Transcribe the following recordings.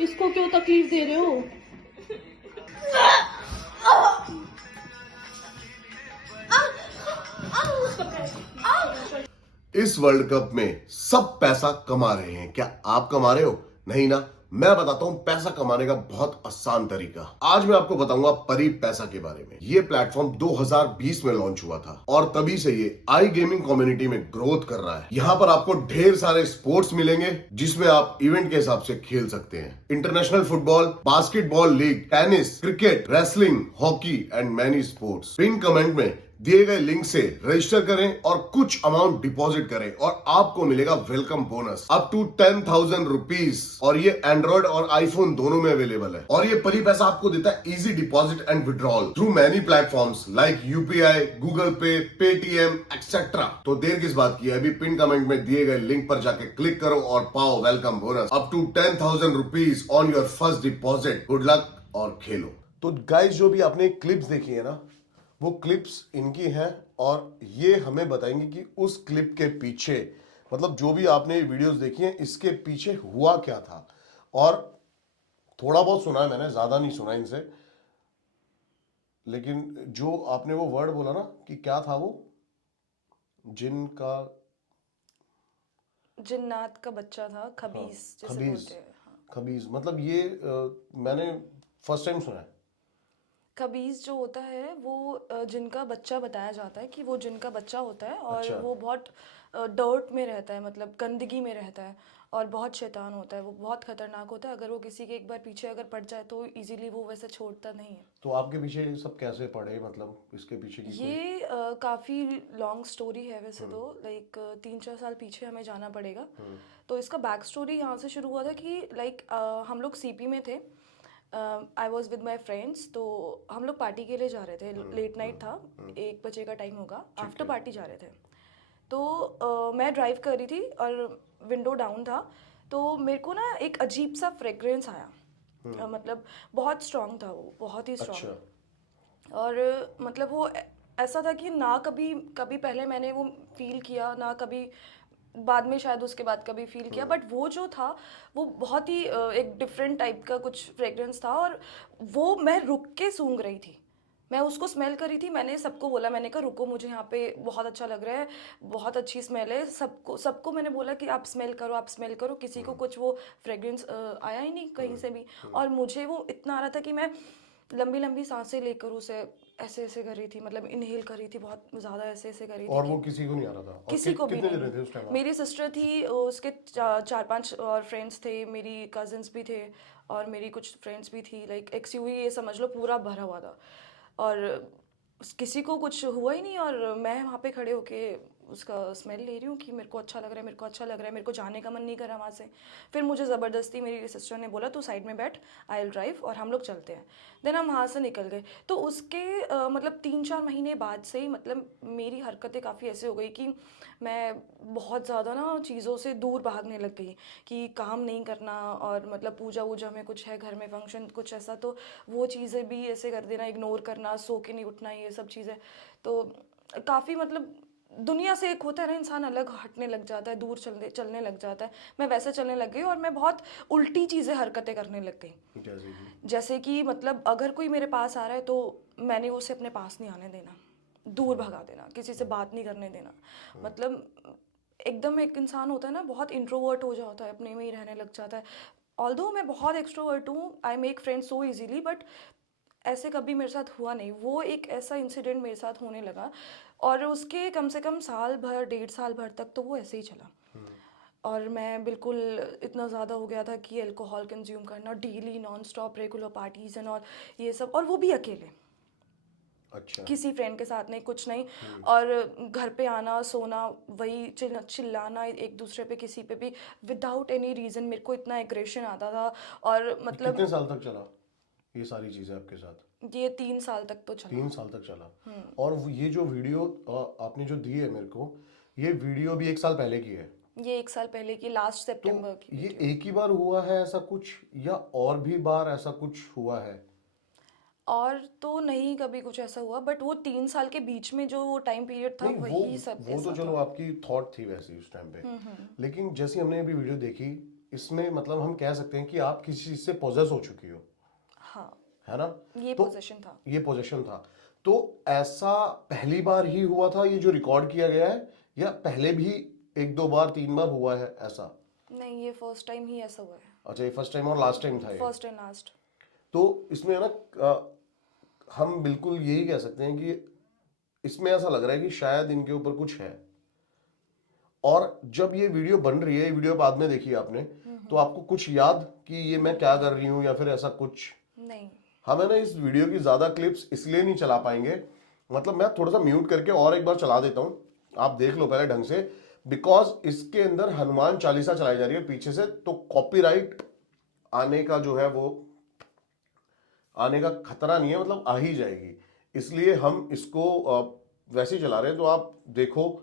इसको क्यों तकलीफ दे रहे हो? इस वर्ल्ड कप में सब पैसा कमा रहे हैं। क्या आप कमा रहे हो? नहीं ना। मैं बताता हूं पैसा कमाने का बहुत आसान तरीका। आज मैं आपको बताऊंगा परी पैसा के बारे में। ये प्लेटफॉर्म 2020 में लॉन्च हुआ था और तभी से ये आई गेमिंग कम्युनिटी में ग्रोथ कर रहा है। यहाँ पर आपको ढेर सारे स्पोर्ट्स मिलेंगे जिसमें आप इवेंट के हिसाब से खेल सकते हैं। International football, basketball league, tennis, cricket, wrestling, hockey and many sports. Pin comment में दिए गए लिंक से रजिस्टर करें और कुछ अमाउंट डिपॉजिट करें और आपको मिलेगा welcome bonus up to 10,000 rupees. और ये एंड्रॉइड और आईफोन दोनों में अवेलेबल है। और ये परी पैसा आपको देता है easy deposit and withdrawal through many platforms like UPI, Google पे, पेटीएम एक्सेट्रा। तो देर किस बात की है, अभी पिन कमेंट में दिए गए लिंक पर जाके क्लिक करो और पाओ welcome bonus up to 10,000 rupees on your first deposit. Good luck और खेलो। तो गाइस, जो भी आपने क्लिप्स देखी है ना, वो क्लिप्स इनकी हैं और ये हमें बताएंगे कि उस क्लिप के पीछे, मतलब जो भी आपने वीडियोस देखी हैं, इसके पीछे हुआ क्या था। और थोड़ा बहुत सुना है मैंने, ज्यादा नहीं सुना इनसे, लेकिन जो आपने वो वर्ड बोला ना कि क्या था वो, जिनका जिन्नात का बच्चा था, हाँ, खबीस जिसे खबीज, बोलते हैं। हाँ। खबीज मतलब ये मैंने फर्स्ट टाइम सुना है। खबीस जो होता है वो जिनका बच्चा बताया जाता है कि वो जिनका बच्चा होता है और अच्छा। वो बहुत डर्ट में रहता है, मतलब गंदगी में रहता है और बहुत शैतान होता है। वो बहुत खतरनाक होता है। अगर वो किसी के एक बार पीछे अगर पड़ जाए तो इजीली वो वैसे छोड़ता नहीं है। तो आपके पीछे ये सब कैसे पड़े, मतलब इसके पीछे की कोई? ये काफ़ी लॉन्ग स्टोरी है वैसे तो, लाइक 3-4 साल पीछे हमें जाना पड़ेगा। तो इसका बैक स्टोरी यहाँ से शुरू हुआ था कि लाइक हम लोग सीपी में थे। I was with my friends. तो हम लोग पार्टी के लिए जा रहे थे। लेट नाइट था, 1 बजे का टाइम होगा। आफ्टर पार्टी जा रहे थे। तो मैं ड्राइव कर रही थी और विंडो डाउन था। तो मेरे को ना एक अजीब सा फ्रेग्रेंस आया। मतलब बहुत स्ट्रांग था, वो बहुत ही अच्छा। स्ट्रांग। और मतलब वो ऐसा था कि ना कभी कभी पहले मैंने वो फील किया, ना कभी बाद में शायद उसके बाद कभी फील किया। बट वो जो था वो बहुत ही एक डिफरेंट टाइप का कुछ फ्रेग्रेंस था। और वो मैं रुक के सूंघ रही थी। मैं उसको स्मेल कर रही थी। मैंने सबको बोला, मैंने कहा रुको, मुझे यहाँ पे बहुत अच्छा लग रहा है, बहुत अच्छी स्मेल है। सबको सबको मैंने बोला कि आप स्मेल करो, आप स्मेल करो। किसी को कुछ वो फ्रेग्रेंस आया ही नहीं कहीं से भी। और मुझे वो इतना आ रहा था कि मैं लंबी लंबी सांसें लेकर उसे ऐसे ऐसे कर रही थी, मतलब इनहेल कर रही थी बहुत ज़्यादा, ऐसे ऐसे कर रही थी और कि वो किसी को नहीं आ रहा था? और किसी को भी कितने नहीं। जने थे उस टाइम आप? मेरी सिस्टर थी, उसके 4-5 और फ्रेंड्स थे, मेरी कजन्स भी थे और मेरी कुछ फ्रेंड्स भी थी। लाइक एक्सयूवी ये समझ लो पूरा भरा हुआ था। और किसी को कुछ हुआ ही नहीं। और मैं वहाँ पे खड़े होके उसका स्मेल ले रही हूँ कि मेरे को अच्छा लग रहा है, मेरे को अच्छा लग रहा है। मेरे को जाने का मन नहीं करा वहाँ से। फिर मुझे ज़बरदस्ती मेरी सिस्टर ने बोला तू साइड में बैठ, आई विल ड्राइव, और हम लोग चलते हैं। देन हम वहाँ से निकल गए। तो उसके मतलब 3-4 महीने बाद से ही मतलब मेरी हरकतें काफ़ी ऐसे हो गई कि मैं बहुत ज़्यादा ना चीज़ों से दूर भागने लग गई कि काम नहीं करना। और मतलब पूजा वूजा में कुछ है, घर में फंक्शन कुछ ऐसा, तो वो चीज़ें भी ऐसे कर देना, इग्नोर करना, सो के नहीं उठना, ये सब चीज़ें। तो काफ़ी मतलब दुनिया से एक होता है ना, इंसान अलग हटने लग जाता है, दूर चलने लग जाता है। मैं वैसे चलने लग गई और मैं बहुत उल्टी चीज़ें हरकतें करने लग गई। जैसे कि? जैसे कि मतलब अगर कोई मेरे पास आ रहा है तो मैंने उसे अपने पास नहीं आने देना, दूर भगा देना, किसी से बात नहीं करने देना। मतलब एकदम एक इंसान होता है ना, बहुत इंट्रोवर्ट हो जाता है, अपने में ही रहने लग जाता है। ऑल्दो मैं बहुत एक्सट्रोवर्ट हूँ, I make friends so easily, but ऐसे कभी मेरे साथ हुआ नहीं। वो एक ऐसा इंसिडेंट मेरे साथ होने लगा और उसके कम से कम साल भर, 1.5 साल भर तक तो वो ऐसे ही चला। और मैं बिल्कुल इतना ज़्यादा हो गया था कि अल्कोहल कंज्यूम करना daily, non stop, regular parties and और ये सब, और वो भी अकेले, अच्छा। किसी फ्रेंड के साथ नहीं, कुछ नहीं। और घर पे आना, सोना, वही चिल्लाना एक दूसरे पे, किसी पे भी, विदाउट एनी रीज़न। मेरे को इतना एग्रेशन आता था। और ये कितने मतलब साल तक चला ये सारी चीजें आपके साथ? ये 3 साल तक तो चला। 3 साल तक चला। और ये जो वीडियो आपने जो दी है मेरे को, ये वीडियो भी 1 साल पहले की है? ये 1 साल पहले की, लास्ट तो सितंबर की ये वीडियो। एक ही बार हुआ है ऐसा कुछ, या और भी बार ऐसा कुछ हुआ है? और तो नहीं कभी कुछ ऐसा हुआ, बट वो 3 साल के बीच में जो टाइम पीरियड था नहीं, वो वही सब वो तो ऐसा चलो था। आपकी थॉट थी वैसी उस टाइम पे। लेकिन जैसे हमने अभी वीडियो देखी, इसमें मतलब हम कह सकते हैं कि आप किसी चीज से पोजेस हो चुकी हो, हाँ, है ना? ये तो पोजीशन था। ये पोजीशन था। तो ऐसा पहली बार ही हुआ था ये जो रिकॉर्ड किया गया है, या पहले भी एक दो बार तीन बार हुआ है ऐसा? नहीं, ये फर्स्ट टाइम ही ऐसा हुआ है। अच्छा, ये फर्स्ट टाइम और लास्ट टाइम था ये? First and last. तो इसमें ना हम बिल्कुल यही कह सकते हैं कि इसमें ऐसा लग रहा है कि शायद इनके ऊपर कुछ है। और जब ये वीडियो बन रही है, ये वीडियो बाद में देखी आपने, तो आपको कुछ याद कि ये मैं क्या कर रही हूं या फिर ऐसा कुछ? नहीं। हमें ना इस वीडियो की ज्यादा क्लिप्स इसलिए नहीं चला पाएंगे, मतलब मैं थोड़ा सा म्यूट करके और एक बार चला देता हूं, आप देख लो पहले ढंग से, बिकॉज इसके अंदर हनुमान चालीसा चलाई जा रही है पीछे से, तो कॉपीराइट आने का जो है वो आने का खतरा नहीं है, मतलब आ ही जाएगी, इसलिए हम इसको वैसे ही चला रहे हैं। तो आप देखो।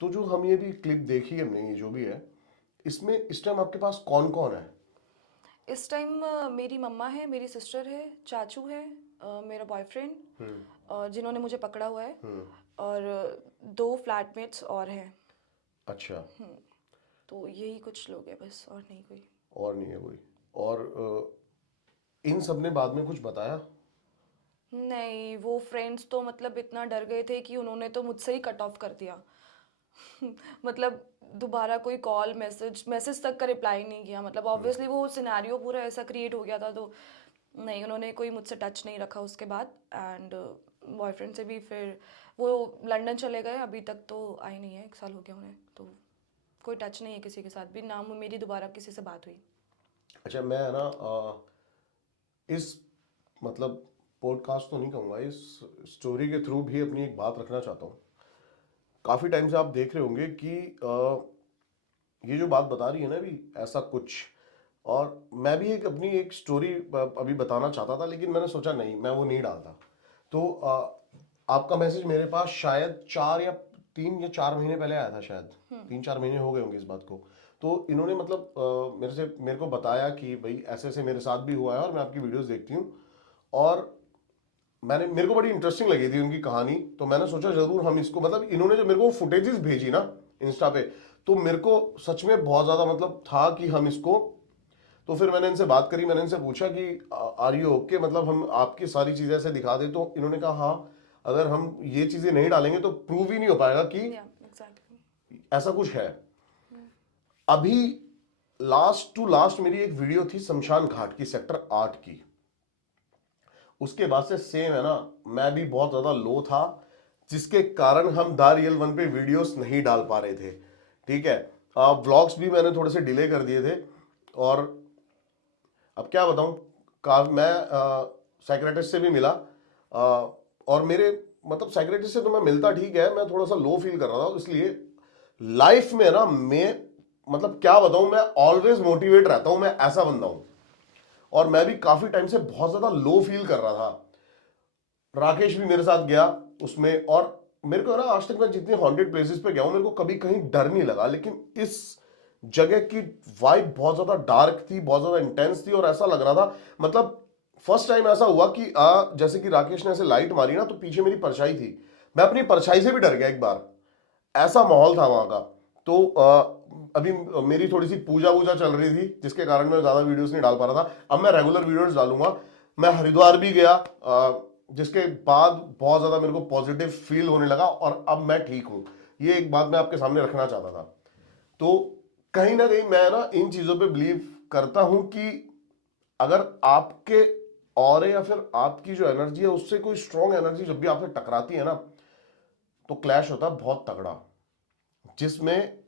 तो जो हम ये भी क्लिप देखी हमने, ये जो भी है, इसमें इस टाइम आपके पास कौन कौन है? इस टाइम मेरी मम्मा है, मेरी सिस्टर है, चाचू है, मेरा बॉयफ्रेंड जिन्होंने मुझे पकड़ा हुआ है, और दो फ्लैटमेट्स और हैं। अच्छा। तो यही कुछ लोग हैं बस, और नहीं कोई। और नहीं है कोई? और इन सब ने बाद में कुछ बताया? नहीं, वो फ्रेंड्स तो मतलब इतना डर गए थे कि उन्होंने तो मुझसे ही कट ऑफ कर दिया। मतलब दोबारा कोई कॉल मैसेज तक का रिप्लाई नहीं किया। मतलब ऑब्वियसली वो सिनेरियो पूरा ऐसा क्रिएट हो गया था, तो नहीं, उन्होंने कोई मुझसे टच नहीं रखा उसके बाद। एंड बॉयफ्रेंड से भी फिर वो लंदन चले गए, अभी तक तो आए नहीं है, 1 साल हो गया उन्हें, तो कोई टच नहीं है किसी के साथ भी, ना मेरी दोबारा किसी से बात हुई। अच्छा, मैं है ना इस मतलब पॉडकास्ट तो नहीं कहूँगा, इस स्टोरी के थ्रू भी अपनी एक बात रखना चाहता हूँ। काफ़ी टाइम से आप देख रहे होंगे कि ये जो बात बता रही है ना अभी, ऐसा कुछ, और मैं भी एक अपनी एक स्टोरी अभी बताना चाहता था, लेकिन मैंने सोचा नहीं, मैं वो नहीं डालता। तो आपका मैसेज मेरे पास शायद 3 या 4 महीने पहले आया था, शायद 3-4 महीने हो गए होंगे इस बात को। तो इन्होंने मतलब मेरे को बताया कि भाई ऐसे ऐसे मेरे साथ भी हुआ है और मैं आपकी वीडियोस देखती हूँ, और मेरे को बड़ी इंटरेस्टिंग लगी थी उनकी कहानी, तो मैंने सोचा जरूर हम इसको, मतलब इन्होंने जो मेरे को फुटेजेस भेजी ना इंस्टा पे, तो मेरे को सच में बहुत ज्यादा मतलब था कि हम इसको, तो फिर मैंने इनसे बात करी, मैंने इनसे पूछा कि आर यू ओके, मतलब हम आपकी सारी चीजें ऐसे दिखा दे, तो इन्होंने कहा हाँ, अगर हम ये चीजें नहीं डालेंगे तो प्रूव ही नहीं हो पाएगा कि या एग्जैक्टली। ऐसा कुछ है। अभी लास्ट टू लास्ट मेरी एक वीडियो थी शमशान घाट की, सेक्टर 8 की, उसके बाद से सेम है ना, मैं भी बहुत ज्यादा लो था, जिसके कारण हम द रियल वन पे वीडियोस नहीं डाल पा रहे थे, ठीक है। व्लॉग्स भी मैंने थोड़े से डिले कर दिए थे, और अब क्या बताऊं, मैं साइकेट्रिस्ट से भी मिला, और मेरे मतलब साइकेट्रिस्ट से तो मैं मिलता ठीक है, मैं थोड़ा सा लो फील कर रहा था, इसलिए लाइफ में ना मैं मतलब क्या बताऊं, मैं ऑलवेज मोटिवेट रहता हूं, मैं ऐसा बंदा हूं, और मैं भी काफी टाइम से बहुत ज्यादा लो फील कर रहा था। राकेश भी मेरे साथ गया उसमें, और मेरे को ना आज तक मैं जितने हॉन्टेड प्लेसेस पे गया हूं, मेरे को कभी कहीं डर नहीं लगा, लेकिन इस जगह की वाइब बहुत ज्यादा डार्क थी, बहुत ज्यादा इंटेंस थी, और ऐसा लग रहा था, मतलब फर्स्ट टाइम ऐसा हुआ कि जैसे कि राकेश ने ऐसे लाइट मारी ना, तो पीछे मेरी परछाई थी, मैं अपनी परछाई से भी डर गया एक बार, ऐसा माहौल था वहां का। तो अभी मेरी थोड़ी सी पूजा वूजा चल रही थी, जिसके कारण मैं ज्यादा वीडियोस नहीं डाल पा रहा था, अब मैं रेगुलर वीडियोस डालूंगा। मैं हरिद्वार भी गया, जिसके बाद बहुत ज्यादा मेरे को पॉजिटिव फील होने लगा, और अब मैं ठीक हूं, ये एक बात मैं आपके सामने रखना चाहता था। तो कहीं ना कहीं मैं ना इन चीजों पे बिलीव करता हूं कि अगर आपके ऑरे या फिर आपकी जो एनर्जी है उससे कोई स्ट्रॉन्ग एनर्जी जब भी आपसे टकराती है ना, तो क्लैश होता है बहुत तगड़ा, जिसमें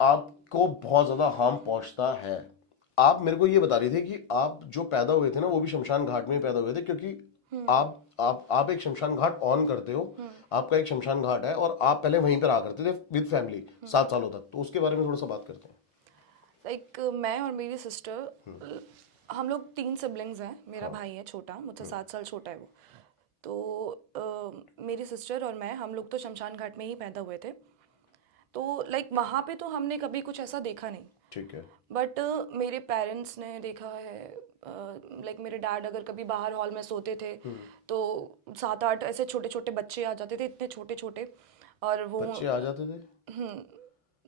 आपको बहुत ज्यादा हार्म पहुंचता है। आप मेरे को ये बता रही थी कि आप जो पैदा हुए थे ना वो भी शमशान घाट में ही पैदा हुए थे, क्योंकि आप एक शमशान घाट ऑन करते हो, आपका एक शमशान घाट है और आप पहले वहीं पर आ करते थे विद फैमिली 7 सालों तक, तो उसके बारे में थोड़ा सा बात करते हैं। लाइक मैं और मेरी सिस्टर, हम लोग 3 सिबलिंग्स हैं। मेरा भाई है छोटा, मुझसे 7 साल छोटा है वो। तो मेरी सिस्टर और मैं, हम लोग तो शमशान घाट में ही पैदा हुए थे। तो लाइक वहाँ पे तो हमने कभी कुछ ऐसा देखा नहीं, ठीक है। बट मेरे पेरेंट्स ने देखा है। लाइक मेरे डैड अगर कभी बाहर हॉल में सोते थे तो 7-8 ऐसे छोटे छोटे बच्चे आ जाते थे, इतने छोटे छोटे। और वो बच्चे आ जाते थे?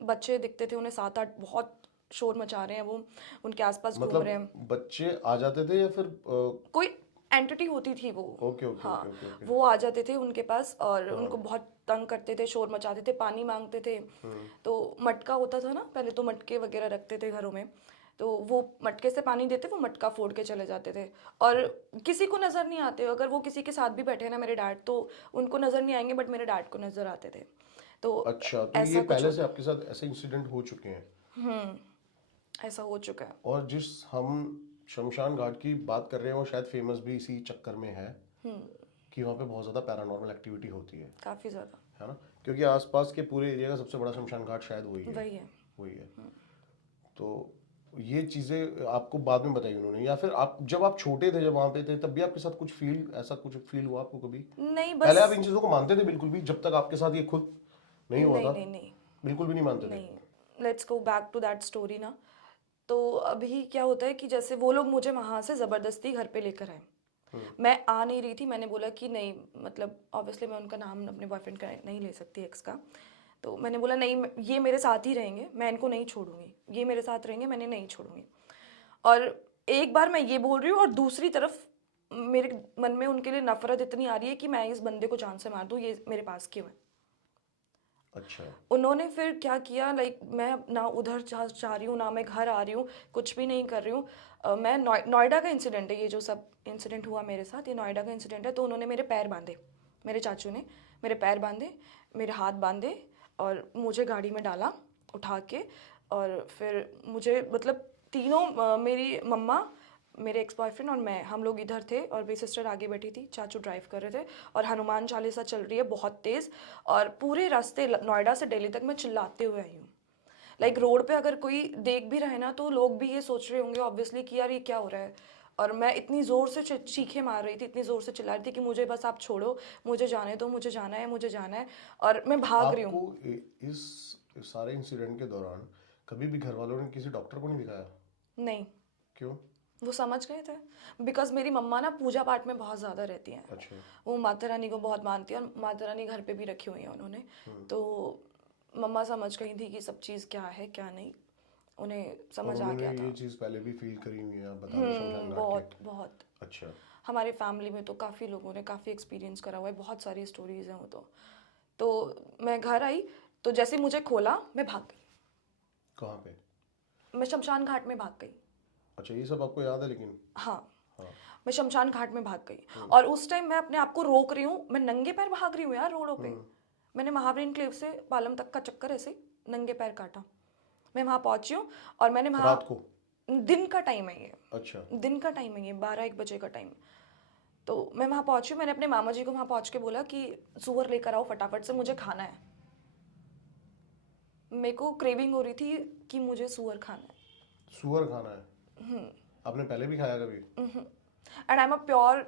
बच्चे दिखते थे उन्हें 7-8, बहुत शोर मचा रहे हैं वो, उनके आसपास घूम रहे हैं। मतलब बच्चे आ जाते थे या फिर कोई एंटिटी होती थी वो। ओके ओके हाँ, ओके ओके ओके। वो आ जाते थे उनके पास और उनको बहुत तंग करते थे, शोर मचाते थे, पानी मांगते थे। तो मटका होता था ना, पहले तो मटके वगैरह रखते थे घरों में, तो वो मटके से पानी देते, वो मटका फोड़ के चले जाते थे। और किसी को नज़र नहीं आते, अगर वो किसी के साथ भी बैठे हैं ना मेरे डैड, तो उनको नज़र नहीं आएंगे, बट मेरे डैड को नज़र आते थे। तो अच्छा, तो ये ऐसा कुछ पहले से होता, आपके साथ ऐसे इंसिडेंट हो चुके हैं? ऐसा हो चुका है। और जिस हम शमशान घाट की बात कर रहे हैं वो शायद फेमस भी इसी चक्कर में है कि वहाँ पे बहुत ज़्यादा पैरानॉर्मल एक्टिविटी होती है काफ़ी ज़्यादा। है ना? क्योंकि आसपास के पूरे एरिया का सबसे बड़ा शमशान घाट शायद वही है। वही है। वही है। तो ये चीज़ें आपको बाद में बताई उन्होंने, या फिर आप जब आप छोटे थे, जब वहाँ पे थे, तब भी आपके साथ कुछ फील, ऐसा कुछ फील हुआ आपको कभी? नहीं, पहले आप बस इन चीज़ों को मानते थे बिल्कुल भी, जब तक आपके साथ ये खुद नहीं हुआ नहीं था? नहीं नहीं बिल्कुल भी नहीं मानते थे? नहीं। Let's go back to that story ना। तो अभी क्या होता है कि जैसे वो लोग मुझे वहाँ से ज़बरदस्ती घर पे लेकर आए। मैं आ नहीं रही थी, मैंने बोला कि नहीं, मतलब ऑब्वियसली मैं उनका नाम अपने बॉयफ्रेंड का नहीं ले सकती, एक्स का। तो मैंने बोला नहीं, ये मेरे साथ ही रहेंगे, मैं इनको नहीं छोड़ूंगी, ये मेरे साथ रहेंगे, मैंने नहीं छोड़ूंगी। और एक बार मैं ये बोल रही हूँ और दूसरी तरफ मेरे मन में उनके लिए नफरत इतनी आ रही है कि मैं इस बंदे को जान से मार दूँ, ये मेरे पास क्यों है। अच्छा। उन्होंने फिर क्या किया, लाइक मैं ना उधर जा रही हूँ, ना मैं घर आ रही हूँ, कुछ भी नहीं कर रही हूँ। मैं नोएडा का इंसिडेंट है ये, जो सब इंसिडेंट हुआ मेरे साथ, ये नोएडा का इंसिडेंट है। तो उन्होंने मेरे पैर बांधे, मेरे चाचू ने मेरे पैर बांधे, मेरे हाथ बांधे और मुझे गाड़ी में डाला उठा के। और फिर मुझे मतलब तीनों, मेरी मम्मा, मेरे एक्स बॉयफ्रेंड और मैं, हम लोग इधर थे और मेरी सिस्टर आगे बैठी थी, चाचू ड्राइव कर रहे थे और हनुमान चालीसा चल रही है बहुत तेज़। और पूरे रास्ते नोएडा से दिल्ली तक मैं चिल्लाते हुए आई हूँ। लाइक रोड पे अगर कोई देख भी रहे ना, तो लोग भी ये सोच रहे होंगे ऑब्वियसली कि यार ये क्या हो रहा है। और मैं इतनी ज़ोर से चीखें मार रही थी, इतनी ज़ोर से चिल्ला रही थी कि मुझे बस आप छोड़ो, मुझे जाने दो, मुझे जाना है, मुझे जाना है। और मैं भाग रही हूँ। आपको इस सारे इंसिडेंट के दौरान कभी भी घर वालों ने किसी डॉक्टर को नहीं दिखाया? नहीं, क्यों? वो समझ गए थे। बिकॉज मेरी मम्मा ना पूजा पाठ में बहुत ज़्यादा रहती हैं, अच्छा। वो माता रानी को बहुत मानती है और माता रानी घर पे भी रखी हुई है उन्होंने। तो मम्मा समझ गई थी कि सब चीज़ क्या है क्या नहीं, उन्हें और समझ आ उन्होंने गया ये था। चीज़ पहले भी फील करी हुई है, आप बता रहे शमशान घाट के? बहुत बहुत। अच्छा। हमारे फैमिली में तो काफ़ी लोगों ने काफ़ी एक्सपीरियंस करा हुआ है, बहुत सारी स्टोरीज हैं वो तो मैं घर आई, तो जैसे मुझे खोला मैं भाग गई, कहाँ पे? मैं शमशान घाट में भाग गई। अच्छा, ये सब आपको याद है लेकिन? हाँ, हाँ। मैं शमशान घाट में भाग गई और उस टाइम मैं अपने आप को रोक रही हूँ, मैं नंगे पैर भाग रही हूँ यार रोडों पे। मैंने महावीर एन्क्लेव से पालम तक का चक्कर ऐसे ही नंगे पैर काटा। मैं वहाँ पहुँची हूँ और मैंने वहाँ, रात को? दिन का टाइम है ये, अच्छा। दिन का टाइम है ये, 12-1 बजे का टाइम। तो मैं वहाँ पहुँची, मैंने अपने मामा जी को वहाँ पहुँच के बोला कि सुअर लेकर आओ फटाफट से, मुझे खाना है। मेरे को क्रेविंग हो रही थी कि मुझे सुअर खाना सुअर खाना है? आपने पहले भी खाया कभी? है। And I am a pure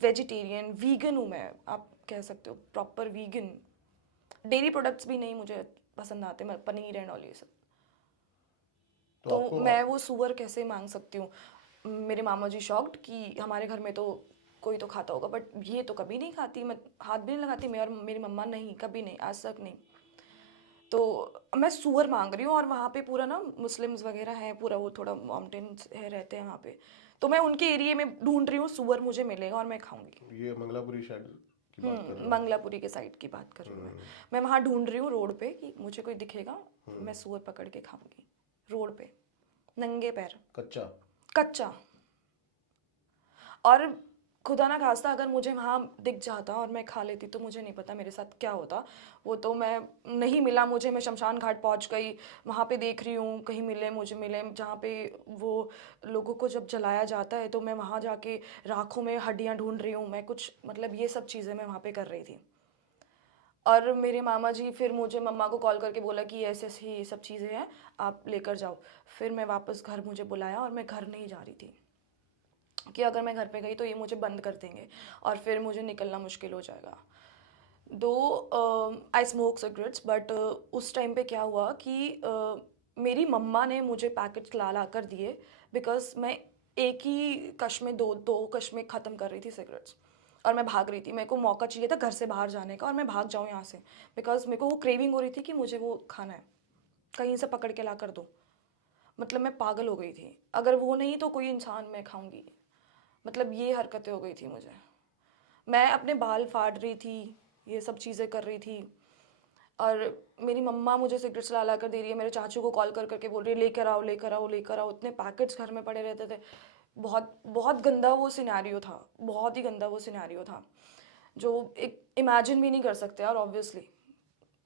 vegetarian, vegan हूँ मैं, आप कह सकते हो प्रॉपर वीगन। डेयरी प्रोडक्ट्स भी नहीं मुझे पसंद आते, मैं पनीर एंड ऑल ये सब। तो तो आपको मैं वो सुअर कैसे मांग सकती हूँ। मेरे मामा जी शॉक्ड कि हमारे घर में तो कोई तो खाता होगा, बट ये तो कभी नहीं खाती, मैं हाथ भी नहीं लगाती, मैं और मेरी मम्मा नहीं, कभी नहीं, आज तक नहीं। तो मैं सुअर मांग रही हूँ और वहाँ पे पूरा ना मुस्लिम्स वगैरह हैं, पूरा वो थोड़ा माउंटेन्स है, रहते हैं वहाँ पे। तो मैं उनके एरिया में ढूंढ रही हूँ सुअर मुझे मिलेगा और मैं खाऊंगी। ये मंगलापुरी शायद की बात कर रहे हो? मंगलापुरी के साइड की बात कर रही हूँ मैं वहाँ ढूंढ रही हूँ रोड पे कि मुझे कोई दिखेगा, मैं सुअर पकड़ के खाऊंगी। रोड पे, नंगे पैर, कच्चा? कच्चा। और खुदा ना खास्ता अगर मुझे वहाँ दिख जाता और मैं खा लेती तो मुझे नहीं पता मेरे साथ क्या होता। वो तो मैं नहीं मिला मुझे, मैं शमशान घाट पहुँच गई, वहाँ पे देख रही हूँ कहीं मिले मुझे, मिले जहाँ पे वो लोगों को जब जलाया जाता है तो मैं वहाँ जाके राखों में हड्डियाँ ढूंढ रही हूँ मैं, कुछ मतलब ये सब चीज़ें मैं वहाँ पे कर रही थी। और मेरे मामा जी फिर मुझे मम्मा को कॉल करके बोला कि ऐसे ऐसे ये सब चीज़ें हैं, आप लेकर जाओ। फिर मैं वापस घर मुझे बुलाया और मैं घर नहीं जा रही थी कि अगर मैं घर पे गई तो ये मुझे बंद कर देंगे और फिर मुझे निकलना मुश्किल हो जाएगा। दो आई स्मोक सिगरेट्स बट उस टाइम पे क्या हुआ कि मेरी मम्मा ने मुझे पैकेट्स ला ला कर दिए बिकॉज मैं एक ही कश में दो दो कश में ख़त्म कर रही थी सिगरेट्स। और मैं भाग रही थी, मेरे को मौका चाहिए था घर से बाहर जाने का और मैं भाग जाऊँ यहाँ से बिकॉज मेरे को वो क्रेविंग हो रही थी कि मुझे वो खाना है, कहीं से पकड़ के ला कर दो। मतलब मैं पागल हो गई थी, अगर वो नहीं तो कोई इंसान मैं खाऊंगी, मतलब ये हरकतें हो गई थी मुझे। मैं अपने बाल फाड़ रही थी, ये सब चीज़ें कर रही थी। और मेरी मम्मा मुझे सिगरेट्स ला ला कर दे रही है, मेरे चाचू को कॉल कर करके बोल रही है लेकर आओ लेकर आओ लेकर आओ, इतने पैकेट्स घर में पड़े रहते थे। बहुत बहुत गंदा वो सिनेरियो था, बहुत ही गंदा वो सिनेरियो था जो एक इमेजिन भी नहीं कर सकते यार, ऑब्वियसली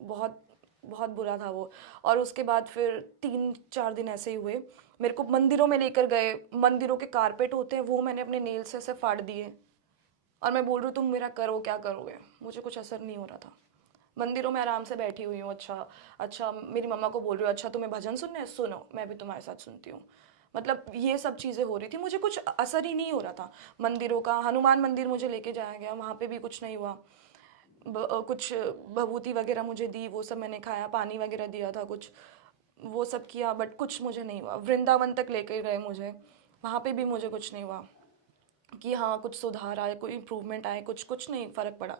बहुत बहुत बुरा था वो। और उसके बाद फिर 3-4 दिन ऐसे ही हुए, मेरे को मंदिरों में लेकर गए, मंदिरों के कारपेट होते हैं वो मैंने अपने नेल से ऐसे फाड़ दिए। और मैं बोल रही हूँ तुम मेरा करो क्या करोगे, मुझे कुछ असर नहीं हो रहा था। मंदिरों में आराम से बैठी हुई हूँ, अच्छा अच्छा मेरी मम्मा को बोल रही हूँ अच्छा तुम्हें भजन सुनने हैं? सुनो, मैं भी तुम्हारे साथ सुनती हूँ। मतलब ये सब चीज़ें हो रही थी, मुझे कुछ असर ही नहीं हो रहा था। मंदिरों का, हनुमान मंदिर मुझे लेके जाया गया, वहाँ पे भी कुछ नहीं हुआ। कुछ भभूति वगैरह मुझे दी, वो सब मैंने खाया, पानी वगैरह दिया था कुछ, वो सब किया बट कुछ मुझे नहीं हुआ। वृंदावन तक लेके गए मुझे, वहाँ पे भी मुझे कुछ नहीं हुआ कि हाँ कुछ सुधार आए, कोई इम्प्रूवमेंट आए, कुछ कुछ नहीं फ़र्क पड़ा।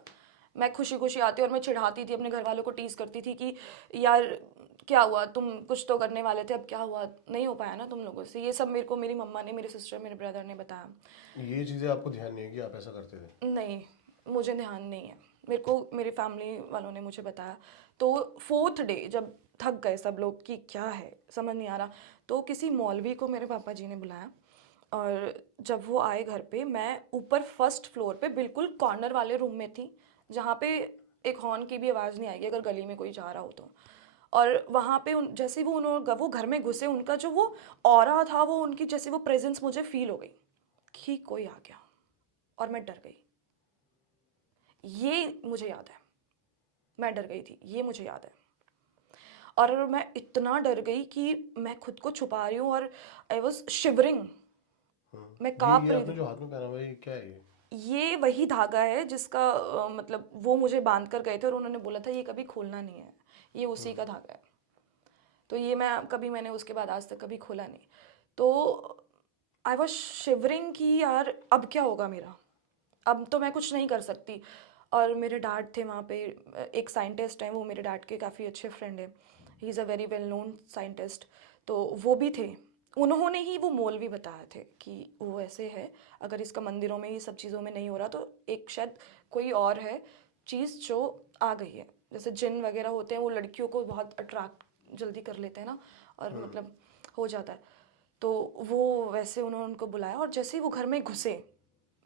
मैं खुशी खुशी आती और मैं चिढ़ाती थी अपने घर वालों को, टीज़ करती थी कि यार क्या हुआ, तुम कुछ तो करने वाले थे, अब क्या हुआ, नहीं हो पाया ना तुम लोगों से। ये सब मेरे को मेरी मम्मा ने, मेरे सिस्टर, मेरे ब्रदर ने बताया। ये चीज़ें आपको ध्यान नहीं है कि आप ऐसा करते थे? नहीं, मुझे ध्यान नहीं है, मेरे को मेरे फैमिली वालों ने मुझे बताया। तो 4th डे जब थक गए सब लोग कि क्या है समझ नहीं आ रहा, तो किसी मौलवी को मेरे पापा जी ने बुलाया। और जब वो आए घर पे, मैं ऊपर फर्स्ट फ्लोर पे बिल्कुल कॉर्नर वाले रूम में थी जहाँ पे एक हॉर्न की भी आवाज़ नहीं आएगी अगर गली में कोई जा रहा हो तो। और वहाँ पे जैसे ही वो घर में घुसे, उनका जो वो ऑरा था, वो उनकी जैसे वो प्रेजेंस मुझे फील हो गई कि कोई आ गया, और मैं डर गई। ये मुझे याद है, मैं डर गई थी, ये मुझे याद है। और मैं इतना डर गई कि मैं खुद को छुपा रही हूँ और आई वॉज शिवरिंग, मैं काँप ये रही आपने थी। जो हाथ में पहना हुआ है ये क्या है ये? ये वही धागा है जिसका मतलब वो मुझे बांध कर गए थे और उन्होंने बोला था ये कभी खोलना नहीं है, ये उसी का धागा है। तो ये मैंने उसके बाद आज तक कभी खोला नहीं। तो आई वॉज शिवरिंग कि यार अब क्या होगा मेरा, अब तो मैं कुछ नहीं कर सकती। और मेरे डैड थे वहाँ पे, एक साइंटिस्ट हैं, वो मेरे डैड के काफ़ी अच्छे फ्रेंड हैं, he is a very well known scientist. तो वो भी थे, उन्होंने ही वो मौलवी बताए थे कि वो ऐसे है, अगर इसका मंदिरों में ये सब चीज़ों में नहीं हो रहा तो एक शायद कोई और है चीज़ जो आ गई है। जैसे जिन वगैरह होते हैं वो लड़कियों को बहुत अट्रैक्ट जल्दी कर लेते हैं ना, और मतलब हो जाता है। तो वो वैसे उन्होंने उनको बुलाया और जैसे ही वो घर में घुसे,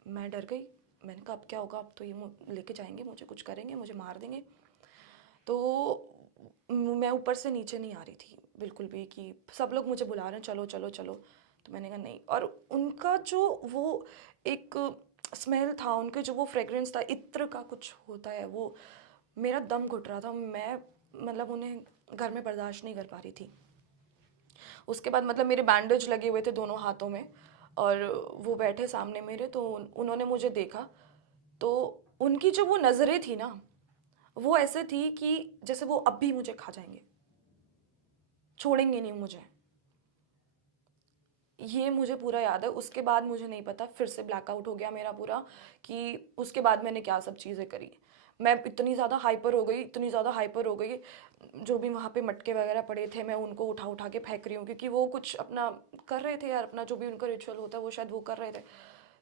मैं डर गई। मैंने कहा अब क्या होगा, अब तो ये लेके जाएंगे मुझे, कुछ करेंगे, मुझे मार देंगे। तो मैं ऊपर से नीचे नहीं आ रही थी बिल्कुल भी कि सब लोग मुझे बुला रहे हैं चलो चलो चलो। तो मैंने कहा नहीं। और उनका जो वो एक स्मेल था, उनके जो वो फ्रेग्रेंस था, इत्र का कुछ होता है वो, मेरा दम घुट रहा था। मैं मतलब उन्हें घर में बर्दाश्त नहीं कर पा रही थी। उसके बाद मतलब मेरे बैंडेज लगे हुए थे दोनों हाथों में, और वो बैठे सामने मेरे, तो उन्होंने मुझे देखा। तो उनकी जो वो नज़रें थी ना, वो ऐसे थी कि जैसे वो अब भी मुझे खा जाएंगे, छोड़ेंगे नहीं मुझे। ये मुझे पूरा याद है। उसके बाद मुझे नहीं पता, फिर से ब्लैकआउट हो गया मेरा पूरा, कि उसके बाद मैंने क्या सब चीज़ें करी। मैं इतनी ज़्यादा हाइपर हो गई, इतनी ज़्यादा हाइपर हो गई, जो भी वहाँ पे मटके वगैरह पड़े थे मैं उनको उठा उठा के फेंक रही हूँ, क्योंकि वो कुछ अपना कर रहे थे यार, अपना जो भी उनका रिचुअल होता है वो शायद वो कर रहे थे।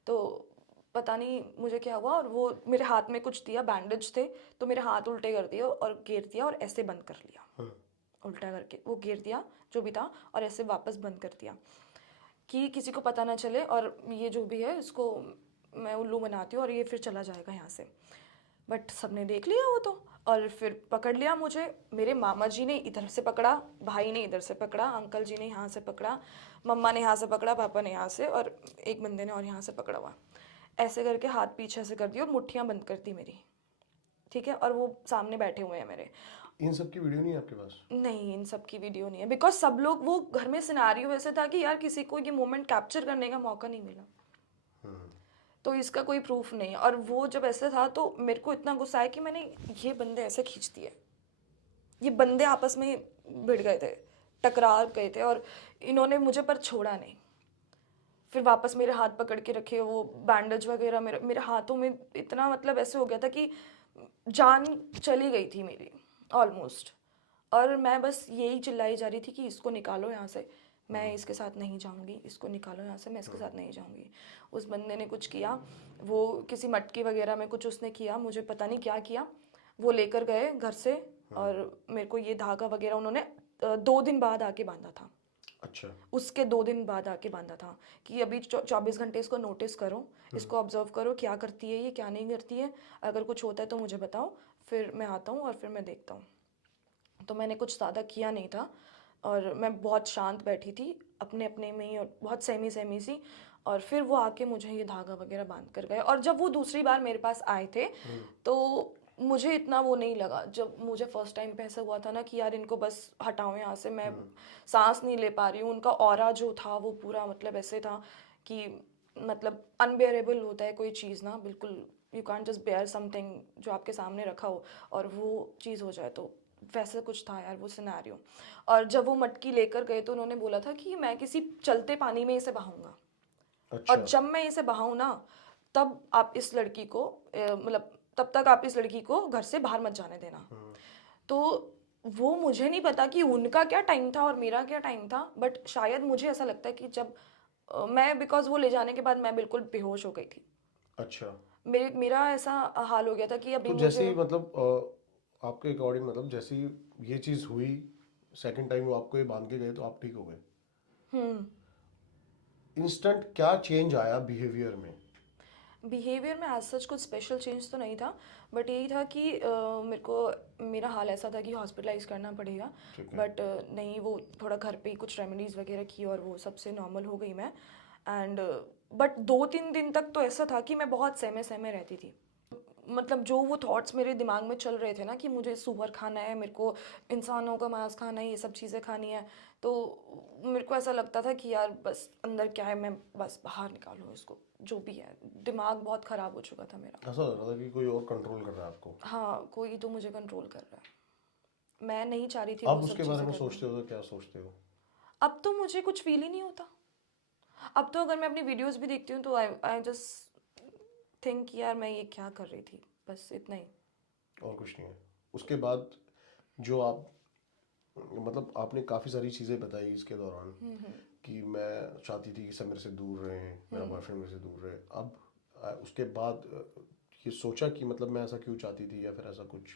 तो पता नहीं मुझे क्या हुआ, और वो मेरे हाथ में कुछ दिया, बैंडेज थे, तो मेरे हाथ उल्टे कर दिए और घेर दिया और ऐसे बंद कर लिया। उल्टा करके वो गिर दिया जो भी था, और ऐसे वापस बंद कर दिया कि किसी को पता ना चले, और ये जो भी है इसको मैं उल्लू बनाती हूँ और ये फिर चला जाएगा यहाँ से। बट सबने देख लिया वो तो, और फिर पकड़ लिया मुझे। मेरे मामा जी ने इधर से पकड़ा, भाई ने इधर से पकड़ा, अंकल जी ने यहाँ से पकड़ा, मम्मा ने यहाँ से पकड़ा, पापा ने यहाँ से, और एक बंदे ने और यहाँ से पकड़ा हुआ। ऐसे करके हाथ पीछे से कर दिया और मुट्ठियाँ बंद कर दी मेरी, ठीक है। और वो सामने बैठे हुए हैं मेरे। इन सब की वीडियो नहीं है आपके पास? नहीं, इन सब की वीडियो नहीं है, बिकॉज सब लोग, वो घर में सिनारियो ऐसे था कि यार किसी को ये मोमेंट कैप्चर करने का मौका नहीं मिला, तो इसका कोई प्रूफ नहीं है। और वो जब ऐसे था तो मेरे को इतना गुस्सा आया कि मैंने ये बंदे ऐसे खींच दिए, ये बंदे आपस में भिड़ गए थे, टकरा गए थे, और इन्होंने मुझे पर छोड़ा नहीं। फिर वापस मेरे हाथ पकड़ के रखे, वो बैंडेज वगैरह मेरे हाथों में इतना, मतलब ऐसे हो गया था कि जान चली गई थी मेरी ऑलमोस्ट। और मैं बस यही चिल्लाई जा रही थी कि इसको निकालो यहाँ से, मैं इसके साथ नहीं जाऊंगी, इसको निकालो यहाँ से, मैं इसके साथ नहीं जाऊंगी। उस बंदे ने कुछ किया, वो किसी मटकी वगैरह में कुछ उसने किया, मुझे पता नहीं क्या किया, वो लेकर गए घर से, और मेरे को ये धागा वगैरह उन्होंने 2 दिन बाद आके बांधा था। अच्छा। उसके 2 दिन बाद आके बांधा था कि अभी 24 घंटे इसको नोटिस करो, इसको ऑब्जर्व करो, क्या करती है ये, क्या नहीं करती है, अगर कुछ होता है तो मुझे बताओ, फिर मैं आता हूँ और फिर मैं देखता हूँ। तो मैंने कुछ ज़्यादा किया नहीं था, और मैं बहुत शांत बैठी थी अपने अपने में ही, और बहुत सहमी सहमी सी। और फिर वो आके मुझे ये धागा वगैरह बांध कर गए। और जब वो दूसरी बार मेरे पास आए थे तो मुझे इतना वो नहीं लगा। जब मुझे फर्स्ट टाइम पे ऐसा हुआ था ना कि यार इनको बस हटाओ यहाँ से, मैं सांस नहीं ले पा रही हूँ, उनका ऑरा जो था वो पूरा मतलब ऐसे था कि मतलब अनबेयरेबल होता है कोई चीज़ ना, बिल्कुल you can't just bear something जो आपके सामने रखा हो और वो चीज़ हो जाए, तो वैसे कुछ था यार वो सिनेरियो। और जब वो मटकी लेकर गए तो उन्होंने बोला था कि मैं किसी चलते पानी में इसे बहाऊंगा, अच्छा। और जब मैं इसे बहाऊं ना तब आप इस लड़की को मतलब तब तक आप इस लड़की को घर से बाहर मत जाने देना। तो वो मुझे नहीं पता कि उनका क्या टाइम था और मेरा क्या टाइम था, बट शायद मुझे ऐसा लगता है कि जब मैं, बिकॉज वो ले जाने के बाद मैं बिल्कुल बेहोश हो गई थी। अच्छा। मेरा ऐसा हाल हो गया था कि अभी तो जैसे मुझे, ही मतलब आपके अकॉर्डिंग मतलब जैसे ही ये चीज़ हुई, सेकंड टाइम वो आपको ये बांध के गए तो आप ठीक हो गए? इंस्टेंट क्या चेंज आया बिहेवियर में? बिहेवियर में एज सच कुछ स्पेशल चेंज तो नहीं था, बट यही था कि मेरे को, मेरा हाल ऐसा था कि हॉस्पिटलाइज करना पड़ेगा। ठीक है। बट नहीं, वो थोड़ा घर पे ही कुछ रेमेडीज़ वगैरह की और वो सबसे नॉर्मल हो गई मैं। एंड बट 2-3 दिन तक तो ऐसा था कि मैं बहुत सहमे सहमे रहती थी। मतलब जो वो थॉट्स मेरे दिमाग में चल रहे थे ना कि मुझे सुअर खाना है, मेरे को इंसानों का मांस खाना है, ये सब चीज़ें खानी है, तो मेरे को ऐसा लगता था कि यार बस अंदर क्या है, मैं बस बाहर निकालूँ इसको, जो भी है। दिमाग बहुत ख़राब हो चुका था मेरा। ऐसा लग रहा था कि कोई और कंट्रोल कर रहा है आपको? हाँ, कोई तो मुझे कंट्रोल कर रहा है, मैं नहीं चाह रही थी आप वो सब उसके बारे चीज़ें में करना। सोचते हो तो क्या सोचते हो? अब तो मुझे कुछ फील ही नहीं होता। अब तो अगर मैं अपनी वीडियोस भी देखती हूँ तो आई जस्ट थिंक यार मैं ये क्या कर रही थी, बस इतना ही। और कुछ नहीं है? उसके बाद जो आप मतलब आपने काफ़ी सारी चीज़ें बताई इसके दौरान कि मैं चाहती थी कि सब मेरे से दूर रहें, मेरा बॉयफ्रेंड मेरे से दूर रहे। अब उसके बाद ये सोचा कि मतलब मैं ऐसा क्यों चाहती थी या फिर ऐसा कुछ?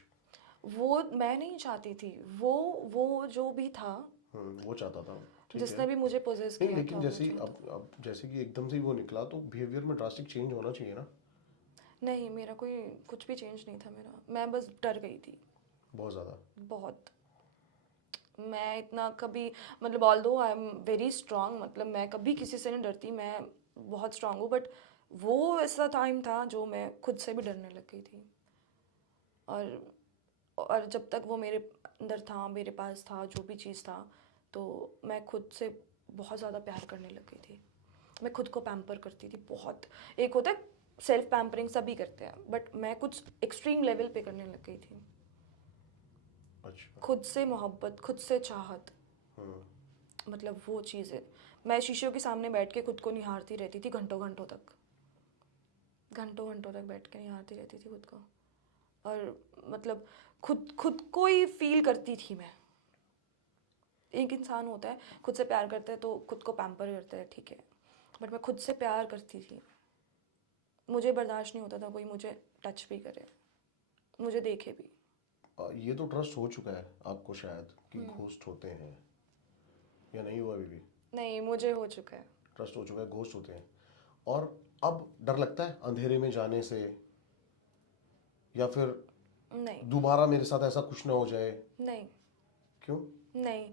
वो मैं नहीं चाहती थी, वो जो भी था, वो चाहता था। ठीक है। जिसने भी मुझे पोजेस नहीं किया था, लेकिन वो जैसे ही चाहता। अब जैसे कि एकदम से ही वो निकला तो बिहेवियर में ड्रास्टिक चेंज होना चाहिए ना? नहीं, मेरा कोई कुछ भी चेंज नहीं था मेरा, मैं बस डर गई थी बहुत ज़्यादा। बहुत। मैं इतना कभी, मतलब although I am very strong, मतलब मैं कभी किसी से नहीं डरती, मैं बहुत स्ट्रांग हूँ, बट वो ऐसा टाइम था जो मैं खुद से भी डरने लग गई थी। और और जब तक वो मेरे अंदर था, मेरे पास था, जो भी चीज़ था, तो मैं खुद से बहुत ज़्यादा प्यार करने लग गई थी। मैं खुद को पैम्पर करती थी बहुत। एक होता है सेल्फ पैम्परिंग, सभी करते हैं, बट मैं कुछ एक्सट्रीम लेवल पे करने लग गई थी। अच्छा। खुद से मोहब्बत, खुद से चाहत, मतलब वो चीज़ है। मैं शीशे के सामने बैठ के खुद को निहारती रहती थी घंटों घंटों तक, घंटों घंटों तक बैठ के निहारती रहती थी खुद को। और मतलब खुद खुद को ही फील करती थी मैं। एक इंसान होता है खुद से प्यार करता है तो खुद को पैम्पर करता है, ठीक है, बट मैं खुद से प्यार करती थी। मुझे बर्दाश्त नहीं होता था कोई मुझे टच भी करे, मुझे देखे भी। ये तो ट्रस्ट हो चुका है आपको शायद कि घोस्ट होते हैं, या नहीं हुआ अभी भी? नहीं, मुझे हो चुका है। ट्रस्ट हो चुका है, घोस्ट होते हैं। और अब डर लगता है अंधेरे में जाने से, या फिर नहीं, दोबारा मेरे साथ ऐसा कुछ ना हो जाए? नहीं, क्यों? नहीं,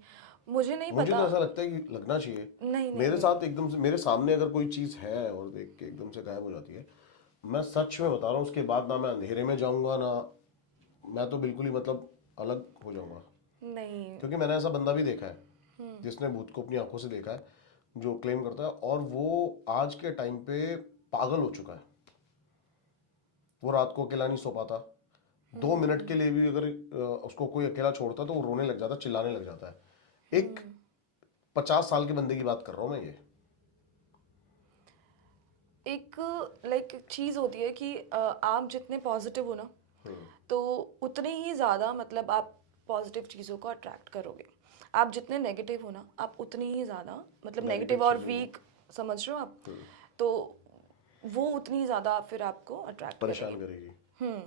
मुझे नहीं मुझे पता। तो ऐसा लगता है कि लगना चाहिए। नहीं, नहीं, मेरे नहीं। साथ एकदम से, मेरे सामने अगर कोई चीज है और देख के एकदम से गायब हो जाती है, मैं सच में बता रहा हूँ, उसके बाद ना मैं अंधेरे में जाऊंगा ना, मैं तो बिल्कुल ही मतलब अलग हो जाऊंगा। नहीं। क्योंकि मैंने ऐसा बंदा भी देखा है जिसने भूत को अपनी आंखों से देखा है, जो क्लेम करता है, और वो आज के टाइम पे पागल हो चुका है। वो रात को अकेला नहीं सो पाता। 2 मिनट के लिए भी अगर उसको कोई अकेला छोड़ता है तो वो रोने लग जाता है, चिल्लाने लग जाता है। एक 50 साल के बंदे की बात कर रहा हूँ मैं ये। एक लाइक चीज़ होती है कि आप जितने पॉजिटिव हो ना, तो उतने ही ज़्यादा मतलब आप पॉजिटिव चीज़ों को अट्रैक्ट करोगे। आप जितने नेगेटिव हो ना, आप उतनी ही ज़्यादा मतलब नेगेटिव और चीजों को वीक, समझ रहे हो आप? तो वो उतनी ज़्यादा फिर आपको अट्रैक्ट परेशान करेगी। करेगी।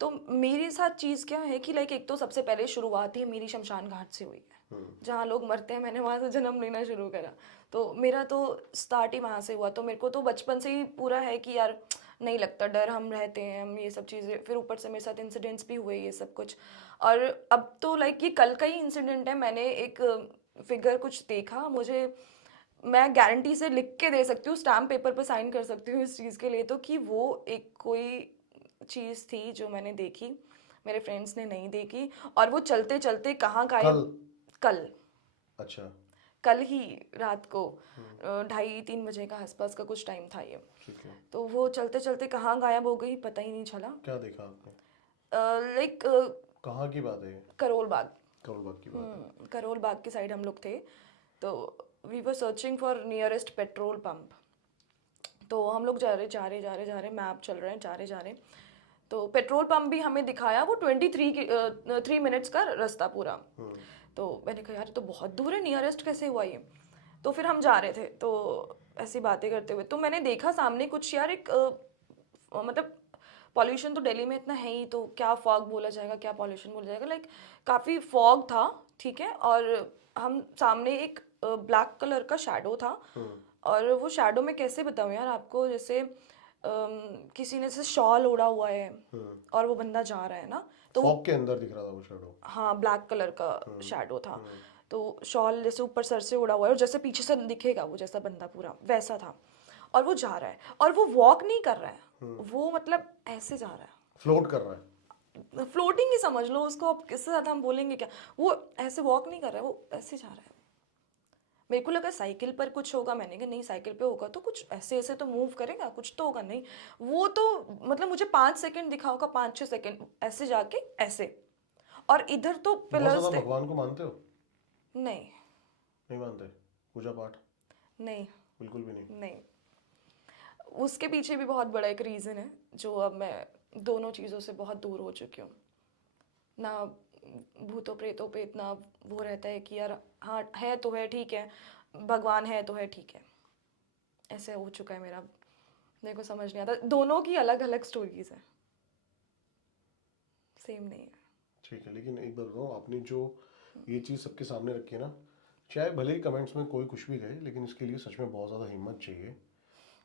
तो मेरे साथ चीज़ क्या है कि लाइक एक तो सबसे पहले शुरुआत ही मेरी शमशान घाट से हुई है, जहाँ लोग मरते हैं, मैंने वहाँ से जन्म लेना शुरू करा। तो मेरा तो स्टार्ट ही वहाँ से हुआ। तो मेरे को तो बचपन से ही पूरा है कि यार नहीं लगता, डर हम रहते हैं, हम ये सब चीज़ें, फिर ऊपर से मेरे साथ इंसिडेंट्स भी हुए ये सब कुछ। और अब तो लाइक ये कल का ही इंसिडेंट है, मैंने एक फिगर कुछ देखा, मुझे, मैं गारंटी से लिख के दे सकती हूँ, स्टैम्प पेपर पर साइन कर सकती हूँ इस चीज़ के लिए, तो कि वो एक कोई चीज़ थी जो मैंने देखी, मेरे फ्रेंड्स ने नहीं देखी, और वो चलते चलते कहाँ गायब। कल, अच्छा। कल ही रात को 2:30-3 बजे का आसपास का कुछ टाइम था ये। ठीक है। तो वो चलते चलते कहाँ गायब हो गई पता ही नहीं चला। क्या देखा आपने? लाइक कहाँ की बात है ये? करोल बाग। करोल बाग की बात है। करोल बाग की साइड हम लोग थे, तो we were searching for nearest petrol pump. तो हम लोग जा रहे, मैप चल रहे हैं, जा रहे। तो पेट्रोल पंप भी हमें दिखाया, वो 3 मिनट्स का रास्ता पूरा। तो मैंने कहा यार ये तो बहुत दूर है, नियरेस्ट कैसे हुआ ये? तो फिर हम जा रहे थे, तो ऐसी बातें करते हुए तो मैंने देखा सामने कुछ यार एक मतलब पॉल्यूशन तो दिल्ली में इतना है ही, तो क्या फॉग बोला जाएगा, क्या पॉल्यूशन बोला जाएगा, लाइक काफ़ी फॉग था, ठीक है। और हम सामने एक ब्लैक कलर का शैडो था, और वो शैडो में कैसे बताऊँ यार आपको, जैसे किसी ने जैसे शॉल ओढ़ा हुआ है और वो बंदा जा रहा है ना, तो फॉग के अंदर दिख रहा था वो शैडो। हाँ ब्लैक कलर का शैडो था। तो शॉल जैसे ऊपर सर से उड़ा हुआ है, और जैसे पीछे से दिखेगा वो जैसा बंदा पूरा वैसा था, और वो जा रहा है, और वो वॉक नहीं कर रहा है, वो मतलब ऐसे जा रहा है, फ्लोट कर रहा है। फ्लोटिंग ही समझ लो उसको, अब किससे ज़्यादा हम बोलेंगे क्या, वो ऐसे वॉक नहीं कर रहा है, वो ऐसे जा रहा है। मेरे को लगा साइकिल पर कुछ होगा, मैंने कहा नहीं साइकिल पे होगा तो कुछ ऐसे ऐसे तो मूव करेगा, कुछ तो होगा, नहीं वो तो मतलब मुझे 5 सेकंड दिखा होगा, 5-6 सेकंड ऐसे जाके ऐसे, और इधर तो बहुत पिलर्स ज्यादा थे। भगवान को मानते हो? नहीं, नहीं मानते? पूजा पाठ नहीं, बिल्कुल भी नहीं? नहीं। उसके पीछे भी बहुत बड़ा एक रीज़न है, जो अब मैं दोनों चीज़ों से बहुत दूर हो चुकी हूँ ना। भूतों प्रेतों पे इतना वो रहता है कि यार हाँ है तो है ठीक है, भगवान है तो है ठीक है, ऐसे हो चुका है मेरा। मेरे को समझ नहीं आता, दोनों की अलग अलग स्टोरीज है, सेम नहीं है। ठीक है, लेकिन एक बात बताओ, आपने जो ये चीज़ सबके सामने रखी है ना, चाहे भले ही कमेंट्स में कोई कुछ भी कहे, लेकिन इसके लिए सच में बहुत ज़्यादा हिम्मत चाहिए।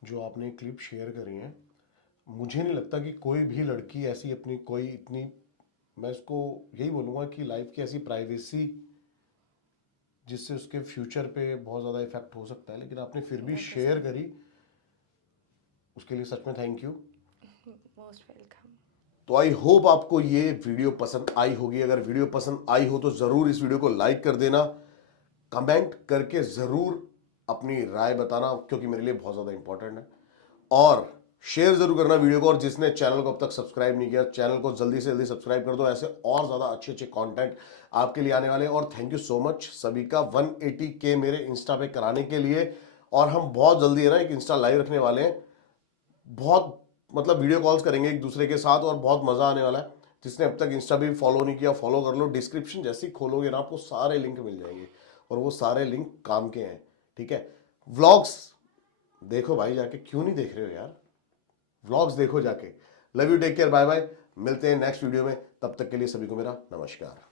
जो आपने क्लिप शेयर करी है, मुझे नहीं लगता कि कोई भी लड़की ऐसी अपनी कोई इतनी, मैं इसको यही बोलूँगा कि लाइफ की ऐसी प्राइवेसी जिससे उसके फ्यूचर पे बहुत ज़्यादा इफेक्ट हो सकता है, लेकिन आपने फिर भी शेयर करी, उसके लिए सच में थैंक यू। Most welcome. तो आई होप आपको ये वीडियो पसंद आई होगी। अगर वीडियो पसंद आई हो तो ज़रूर इस वीडियो को लाइक कर देना, कमेंट करके ज़रूर अपनी राय बताना, क्योंकि मेरे लिए बहुत ज़्यादा इंपॉर्टेंट है, और शेयर जरूर करना वीडियो को। और जिसने चैनल को अब तक सब्सक्राइब नहीं किया, चैनल को जल्दी से जल्दी सब्सक्राइब कर दो, ऐसे और ज़्यादा अच्छे अच्छे कंटेंट आपके लिए आने वाले हैं। और थैंक यू सो मच सभी का 180K मेरे इंस्टा पे कराने के लिए। और हम बहुत जल्दी है ना एक इंस्टा लाइव रखने वाले हैं, बहुत मतलब वीडियो कॉल्स करेंगे एक दूसरे के साथ, और बहुत मजा आने वाला है। जिसने अब तक इंस्टा भी फॉलो नहीं किया, फॉलो कर लो। डिस्क्रिप्शन जैसे ही खोलोगे ना, आपको सारे लिंक मिल जाएंगे, और वो सारे लिंक काम के हैं, ठीक है। व्लॉग्स देखो भाई जाके, क्यों नहीं देख रहे हो यार? व्लॉग्स देखो जाके। Love you, take care, bye bye. मिलते हैं नेक्स्ट वीडियो में, तब तक के लिए सभी को मेरा नमस्कार।